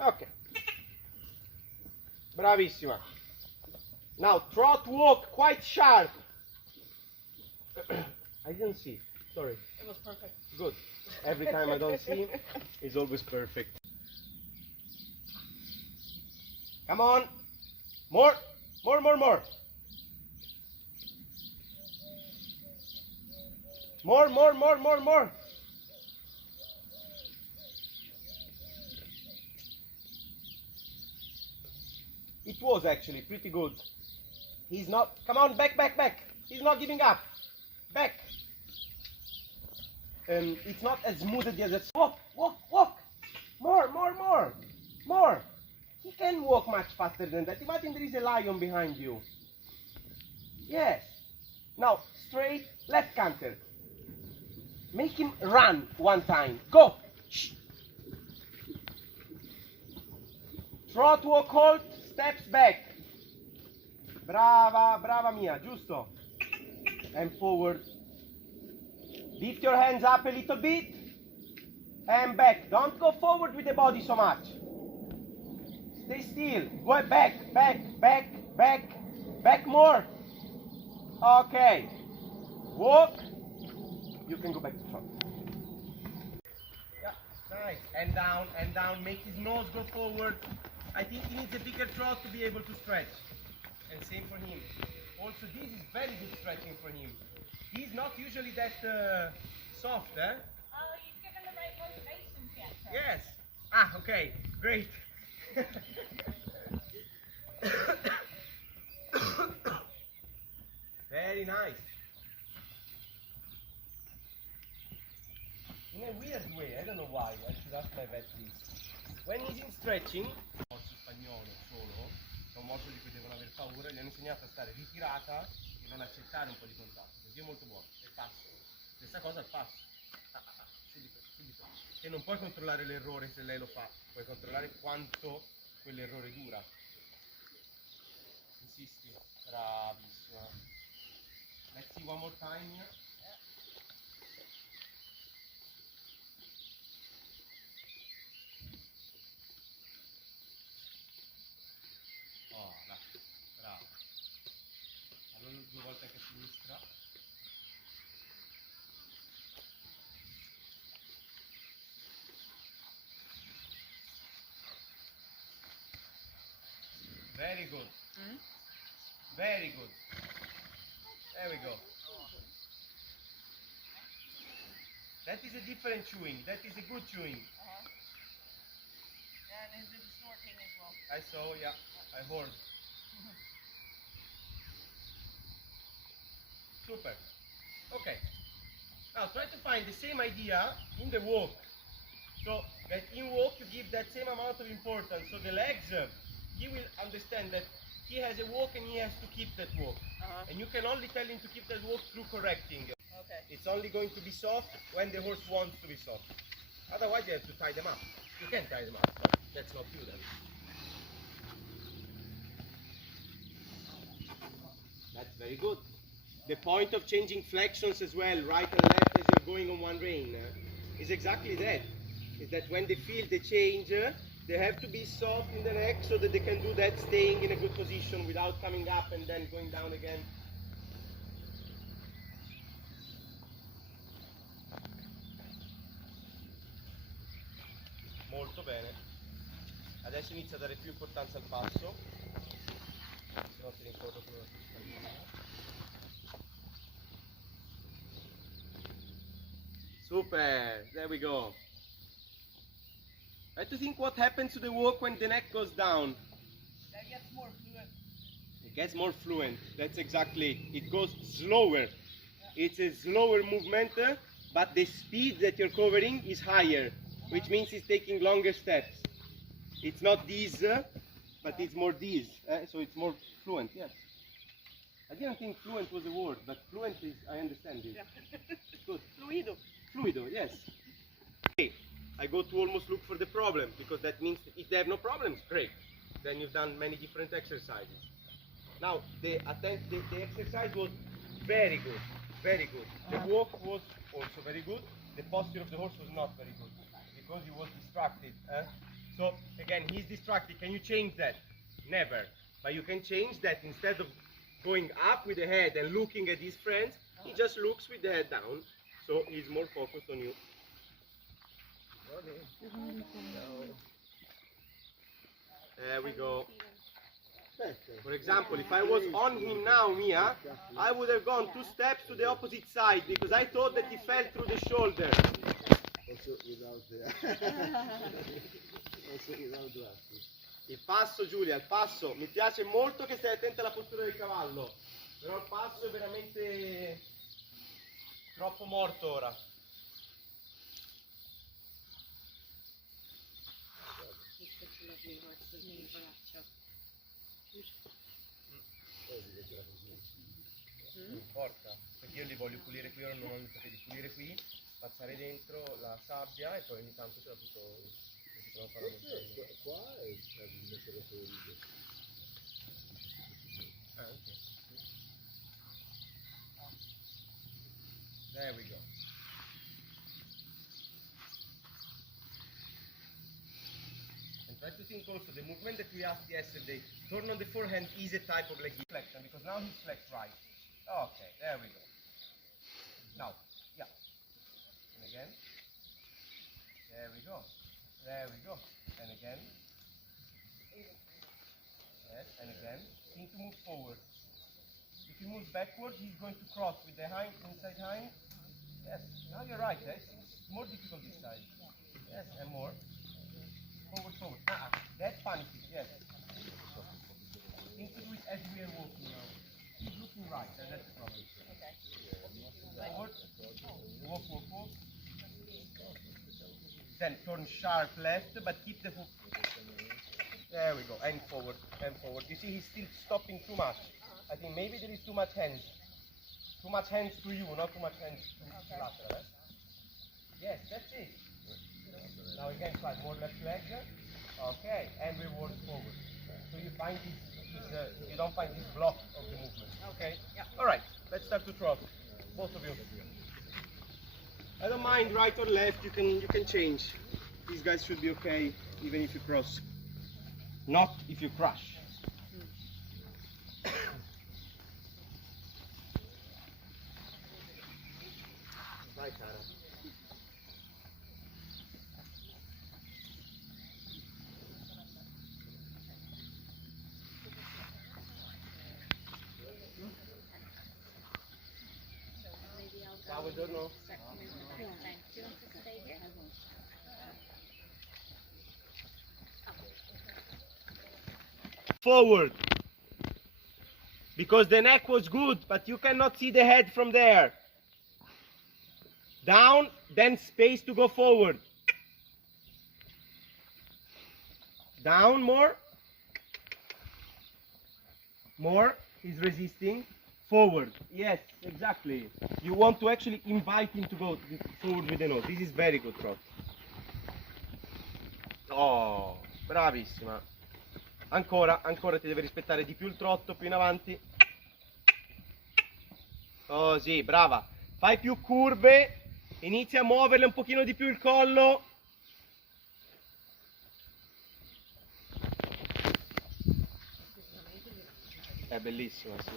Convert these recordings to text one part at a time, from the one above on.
Okay. Bravissima. Now trot walk quite sharp. I didn't see. Sorry. It was perfect. Good. Every time I don't see, it's always perfect. Come on. More. More, more, more. More, more, more, more, more. It was actually pretty good. He's not. Come on, back, back, back. He's not giving up. Back. It's not as smooth as the other. Walk, walk, walk. More, more, more. More. He can walk much faster than that. Imagine there is a lion behind you. Yes. Now, straight, left canter. Make him run one time. Go. Shh. Trot, walk, hold, steps back. Brava, brava Mia, giusto. And forward. Lift your hands up a little bit. And back. Don't go forward with the body so much. Stay still. Go back, back, back, back, back more. Okay. Walk. You can go back to trot. Yeah, nice. And down. Make his nose go forward. I think he needs a bigger trot to be able to stretch. And same for him. Also, this is very good stretching for him. He's not usually that soft, eh? Oh, you've given the right motivation, Pietro. Yes. Ah, okay. Great. Very nice. In a weird way, I don't know why, I should ask my vet this. When he's in stretching, morso spagnolo solo, è un morso di cui devono aver paura, gli hanno insegnato a stare ritirata e non accettare un po' di contatto, così è molto buono. E passo. Stessa cosa al passo. Subito, subito. E non puoi controllare l'errore se lei lo fa, puoi controllare quanto quell'errore dura. Insisti, bravissima. Let's see one more time. Oh, là, bravo. Allora due volte anche a sinistra. Very good. Very good. There we go. That is a different chewing. That is a good chewing. And is it snorting as well? I saw, yeah. I heard. Super. Okay. Now try to find the same idea in the walk. So that in walk you give that same amount of importance. So the legs, he will understand that he has a walk and he has to keep that walk. And you can only tell him to keep that walk through correcting. Okay. It's only going to be soft when the horse wants to be soft. Otherwise you have to tie them up. You can tie them up, but that's not you then. That's very good. The point of changing flexions as well, right and left as you're going on one rein, is exactly that. Is that when they feel the change, they have to be soft in the neck so that they can do that staying in a good position without coming up and then going down again. Molto bene. Adesso inizia a dare più importanza al passo. Se no ti ricordo quello che Super, there we go. Try to think what happens to the walk when the neck goes down. That gets more fluent. It gets more fluent. That's exactly. It goes slower. It's a slower movement, but the speed that you're covering is higher, which means it's taking longer steps. It's not these, but it's more these. So it's more fluent, yes. I didn't think fluent was a word, but fluent is, I understand it. Yeah. Good. Fluido. Fluido, yes. Okay. I go to almost look for the problem, because that means if they have no problems, great. Then you've done many different exercises. Now, the exercise was very good, very good. The walk was also very good. The posture of the horse was not very good, because he was distracted. So again, he's distracted. Can you change that? Never. But you can change that. Instead of going up with the head and looking at his friends, he just looks with the head down. So he's more focused on you. There we go. For example, if I was on him now, Mia, I would have gone 2 steps to the opposite side because I thought that he fell through the shoulder. Also without glasses. Il passo, Giulia, il passo. Mi piace molto che stai attenta alla postura del cavallo, però il passo è veramente troppo morto ora. Non importa, perché io li voglio pulire qui, ora non ho niente di pulire qui, passare dentro la sabbia e poi ogni tanto ce la butto Qua è di mettere solo rigo. Okay. There we go. And try to think also the movement that we asked yesterday. Turn on the forehand is a type of leg flexion because now he's flexed right. Okay, there we go. Now, yeah. And again. There we go. There we go. And again. Yes, and again. Think to move forward. If he moves backward, he's going to cross with the hind, inside hind. Yes, now you're right, eh? It's more difficult this side. Yes, and more. Forward, forward. That's panicky, yes. Think to do it as we are walking now. He's looking right, and that's the problem. Okay. Forward. Walk, walk, walk. Then turn sharp left, but keep the hook. There we go, and forward, and forward. You see, he's still stopping too much. I think maybe there is too much hands. Too much hands to you, not too much hands to lateral. Eh? Yes, that's it. Now again, try more left leg. Okay, and we work forward. So you find you don't find this block of the movement. Okay? Yeah. All right, let's start to trot. Both of you. I don't mind right or left. You can change. These guys should be okay, even if you cross. Not if you crash. Vai, cara. Ciao, buongiorno. Forward. Because the neck was good, but you cannot see the head from there. Down, then space to go forward. Down more. More. He's resisting. Forward. Yes, exactly. You want to actually invite him to go forward with the nose. This is very good trot. Oh, bravissima. Ancora, ancora ti deve rispettare di più il trotto, più in avanti. Così, brava. Fai più curve, inizia a muoverle un pochino di più il collo. È bellissima, sì.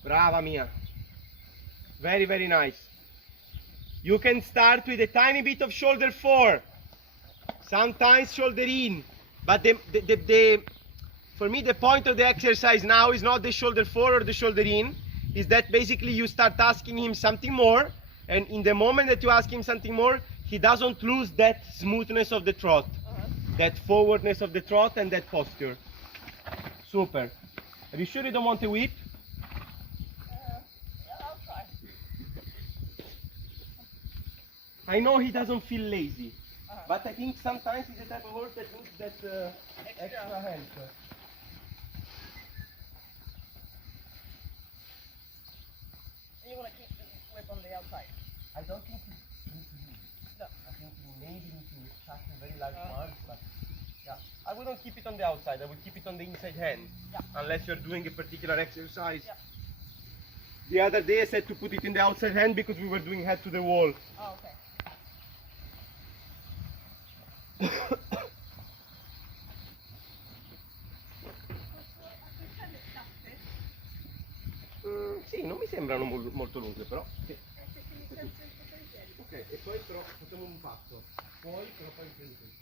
Brava Mia. Very, very nice. You can start with a tiny bit of shoulder 4. Sometimes shoulder in. But for me, the point of the exercise now is not the shoulder 4 or the shoulder in. Is that basically you start asking him something more. And in the moment that you ask him something more, he doesn't lose that smoothness of the trot. That forwardness of the trot and that posture. Super. Are you sure you don't want a whip? I'll try. I know he doesn't feel lazy, but I think sometimes he's the type of horse that needs that extra help. You want to keep the whip on the outside? I don't think he needs to use it. No. I think he maybe needs to touch a very large mark, but yeah, I wouldn't keep it on the outside. I would keep it on the inside hand, Yeah. unless you're doing a particular exercise. Yeah. The other day I said to put it in the outside hand because we were doing head to the wall. Oh, okay. Sì, non mi sembrano molto lunghe, però. Sì. Ok, e poi però facciamo un passo. Poi prendi questo.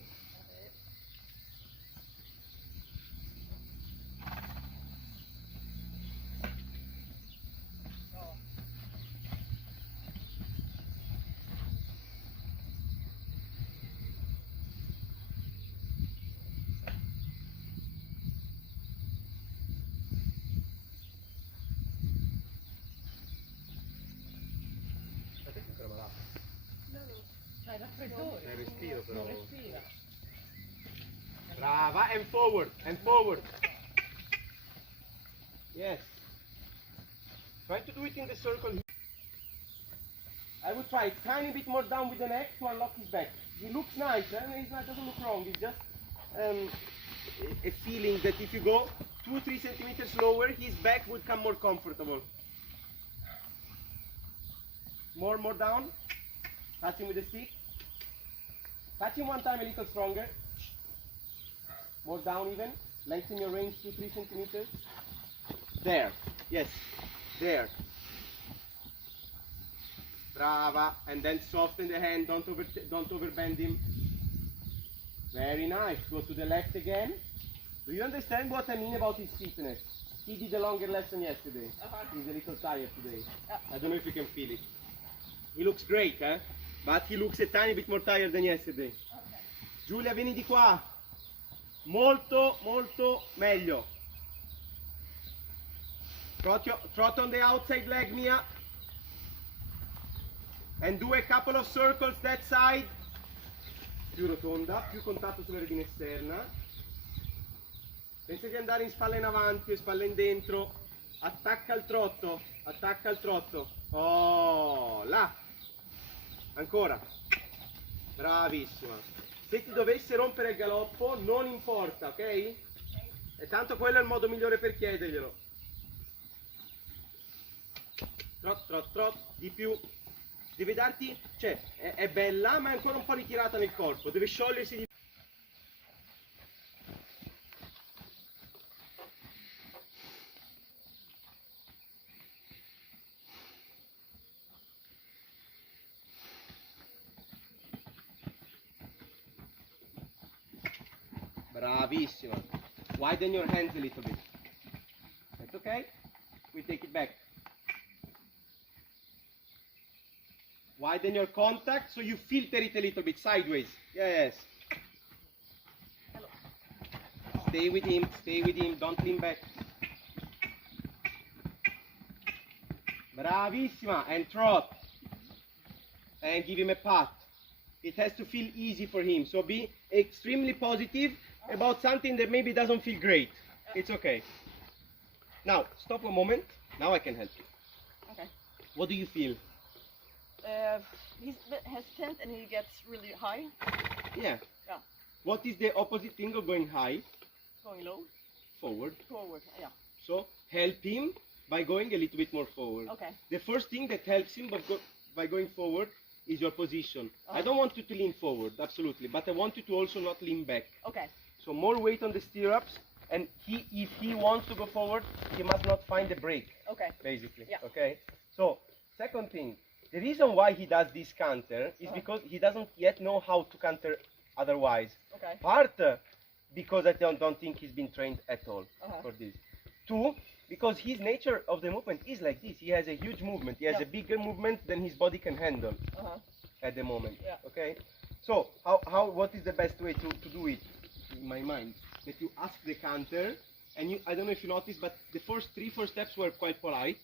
Adesso ancora malato. C'hai raffreddore. È respiro però. Non respira. Brava, and forward, and forward. Yes. Try to do it in the circle. I would try a tiny bit more down with the neck to unlock his back. He looks nice, it doesn't look wrong. It's just a feeling that if you go 2-3 centimeters lower, his back would come more comfortable. More down. Touch him with the stick. Touch him one time a little stronger. More down even. Lengthen your range 2-3 centimeters. There. Yes. There. Brava. And then soften the hand. Don't overbend him. Very nice. Go to the left again. Do you understand what I mean about his fitness? He did a longer lesson yesterday. He's a little tired today. I don't know if you can feel it. He looks great, eh? But he looks a tiny bit more tired than yesterday. Giulia, vieni di qua. Molto meglio. Trot on the outside leg, Mia. And do a couple of circles that side. Più rotonda, più contatto sulla redina esterna. Pensa di andare in spalla in avanti e spalla in dentro. Attacca il trotto, attacca il trotto. Oh, là. Ancora. Bravissima. Se ti dovesse rompere il galoppo, non importa, ok? E tanto quello è il modo migliore per chiederglielo. Trot, di più. Deve darti, cioè, è bella, ma è ancora un po' ritirata nel corpo. Deve sciogliersi di più. Bravissima. Widen your hands a little bit. That's okay. We take it back. Widen your contact so you filter it a little bit sideways. Yes. Stay with him. Don't lean back. Bravissima. And trot. And give him a pat. It has to feel easy for him. So be extremely positive about something that maybe doesn't feel great. It's okay. Now, stop a moment. Now I can help you. Okay. What do you feel? He's a bit hesitant and he gets really high. Yeah. Yeah. What is the opposite thing of going high? Going low. Forward. Forward. Yeah. So help him by going a little bit more forward. Okay. The first thing that helps him by going forward is your position. I don't want you to lean forward, absolutely, but I want you to also not lean back. Okay. So more weight on the stirrups, and if he wants to go forward, he must not find a break. Okay. Basically. Yeah. Okay. So second thing, the reason why he does this canter is because he doesn't yet know how to canter otherwise. Okay. Part because I don't think he's been trained at all for this. Two, because his nature of the movement is like this. He has a huge movement. He has a bigger movement than his body can handle at the moment. Yeah. Okay. So what is the best way to do it? In my mind, that you ask the canter, and I don't know if you noticed, but the first 3-4 steps were quite polite,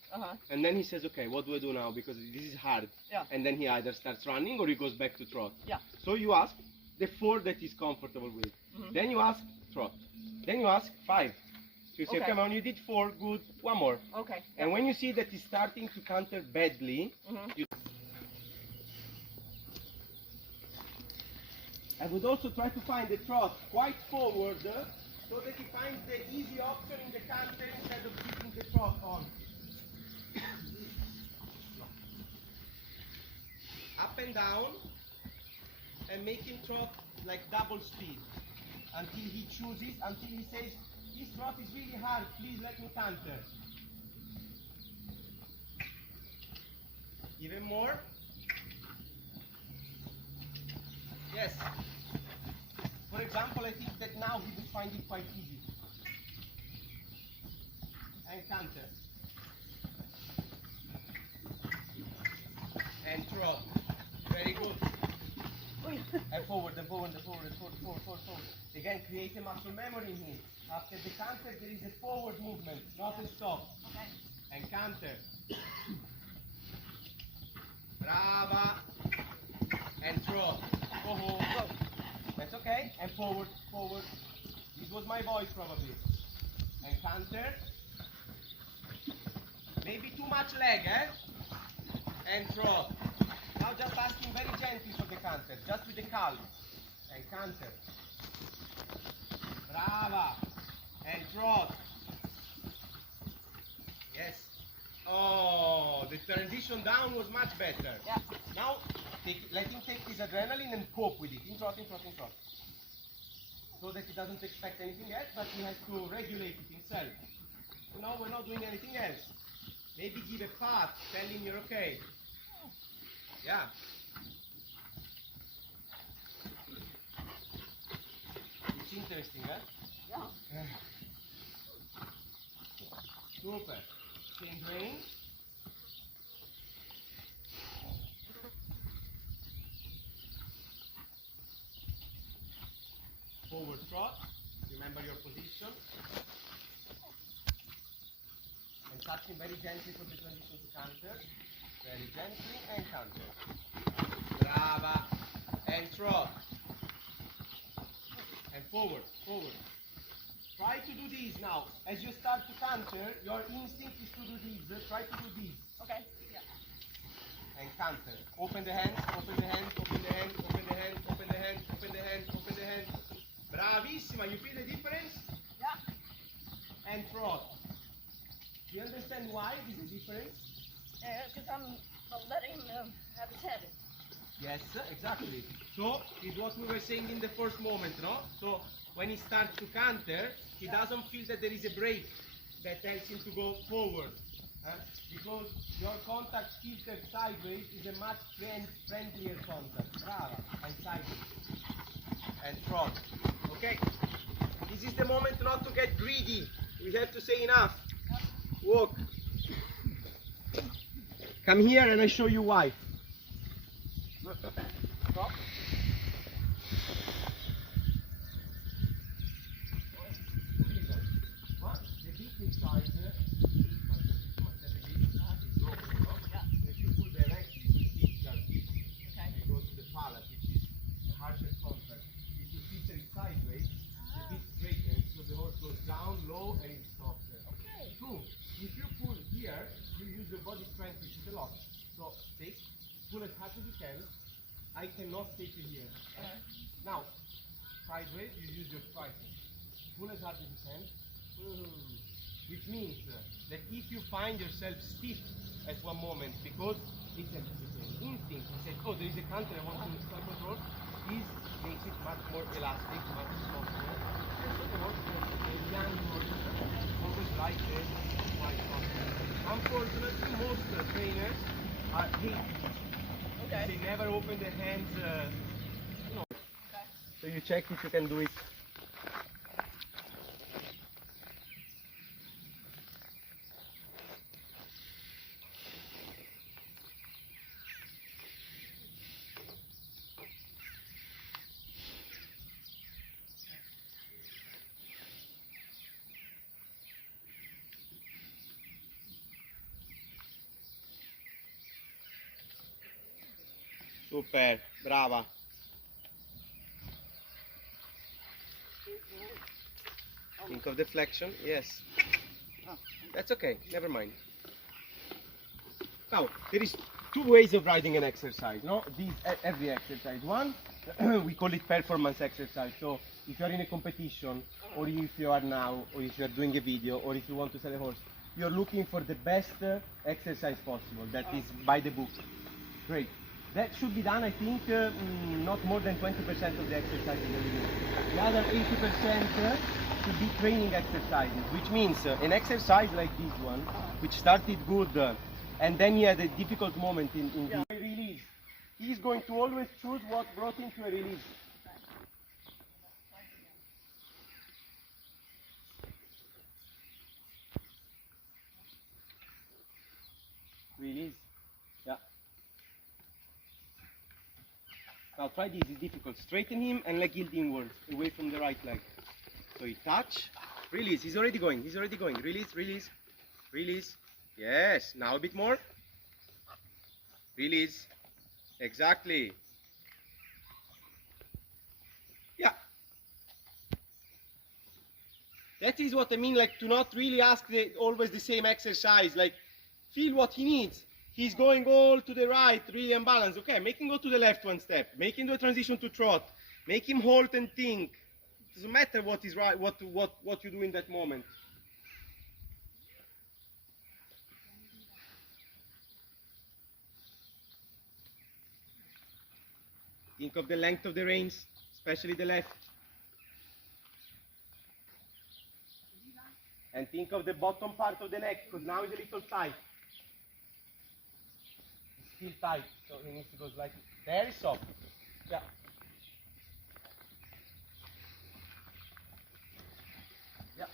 and then he says, okay, what do I do now, because this is hard. Yeah. And then he either starts running or he goes back to trot. Yeah. So you ask the 4 that he's comfortable with. Then you ask trot. Then you ask 5. So you say, Okay. come on, you did 4, good, 1 more. Okay. And when you see that he's starting to canter badly, you I would also try to find the trot quite forward so that he finds the easy option in the canter instead of keeping the trot on. Up and down and make him trot like double speed until he chooses, until he says, this trot is really hard, please let me canter. Even more. Yes. For example, I think that now he will find it quite easy. And canter. And trot. Very good. And forward, and forward, and forward, and forward, forward, forward, forward. Again, create a muscle memory in him. After the canter, there is a forward movement, not a stop. Okay. And canter. Brava. And trot. Oh, go. That's okay. And forward, forward. This was my voice probably. And canter. Maybe too much leg, eh? And trot. Now just asking very gently for the canter, just with the calf. And canter. Brava. And trot. Yes. Oh, the transition down was much better. Yeah. Now, let him take his adrenaline and cope with it. In trot, in trot, in trot. So that he doesn't expect anything else, but he has to regulate it himself. So now we're not doing anything else. Maybe give a pat, tell him you're okay. Yeah. It's interesting, huh? Yeah. Super. Same brain. Forward trot. Remember your position. And touch him very gently for the transition to canter. Very gently and canter. Brava. And trot. And forward, forward. Try to do these now. As you start to canter, your instinct is to do these. Try to do these. Okay. Yeah. And canter. Open the hands, open the hands, open the hands, open the hands, open the hands, open the hands, open the hands. Bravissima. You feel the difference? Yeah. And trot. Do you understand why this is different? Because I'm letting him have his head. Yes, exactly. So, is what we were saying in the first moment, no? So, when he starts to canter, he doesn't feel that there is a break that helps him to go forward. Because your contact tilted sideways is a much friendlier contact. Brava. And sideways. And trot. Okay? This is the moment not to get greedy. We have to say enough. Walk. Come here and I show you why. Stop. What? The beat inside is low, no? If you pull directly, the beat just and it goes to the palate, which is the harshest contact. If you filter it sideways, the beat straightens, so the horse goes down, low, and it's softer. Okay. Two, if you pull here, you use your body strength, which is a lot. So take, pull as hard as you can. I cannot take you here. Now, sideways, you use your tricep. Pull as hard as you can. Which means that if you find yourself stiff at one moment, because it's an instinct, you say, oh, there is a canter, I want to start control, this makes it much more elastic, much softer. And so the horse, a young horse, always like this, quite softer. Unfortunately, most trainers are hate. Okay. They never open their hands, no. Okay. So you check if you can do it. Super, brava. Think of deflection, yes. That's okay, never mind. Now, there is two ways of riding an exercise, no? Every exercise. One, we call it performance exercise. So if you are in a competition, or if you are now, or if you are doing a video, or if you want to sell a horse, you're looking for the best exercise possible. That is by the book. Great. That should be done, I think, not more than 20% of the exercises that we do. The other 80% should be training exercises, which means an exercise like this one, which started good, and then he had a difficult moment in his release. He's going to always choose what brought him to a release. Release. Yeah. Now try this, it's difficult. Straighten him and leg yield inwards, away from the right leg. So he touch, release, he's already going, release, release, release. Yes, now a bit more. Release, exactly. Yeah. That is what I mean, like to not really ask always the same exercise, like feel what he needs. He's going all to the right, really unbalanced. Okay, make him go to the left one step. Make him do a transition to trot. Make him halt and think. It doesn't matter what is right, what you do in that moment. Think of the length of the reins, especially the left. And think of the bottom part of the neck, because now it's a little tight. Still tight, so he needs to go slightly very soft. Yeah. Yeah.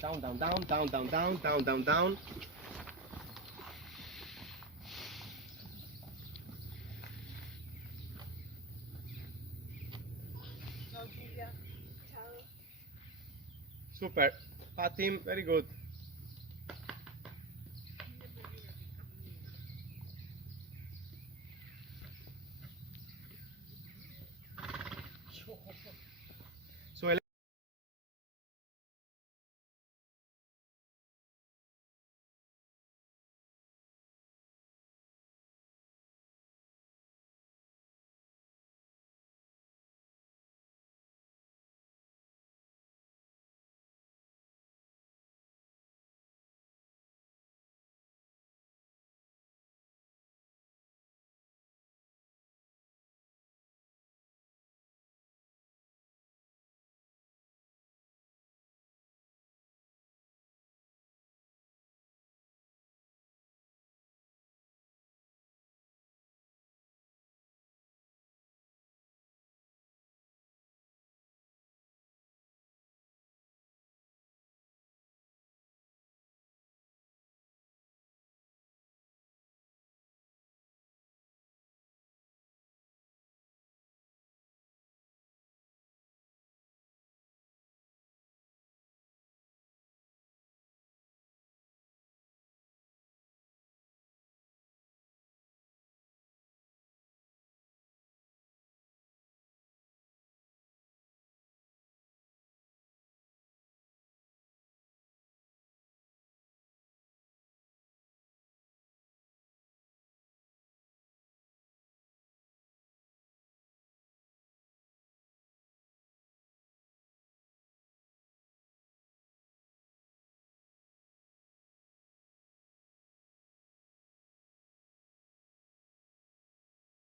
Down, down, down, down, down, down, down, down, down. Super. Pat him, very good.